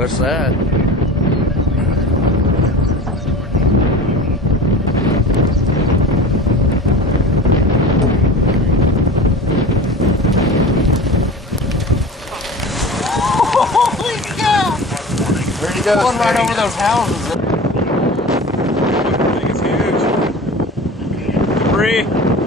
What's that? Holy cow! Where'd he go? One right over those houses. I think it's huge. Debris.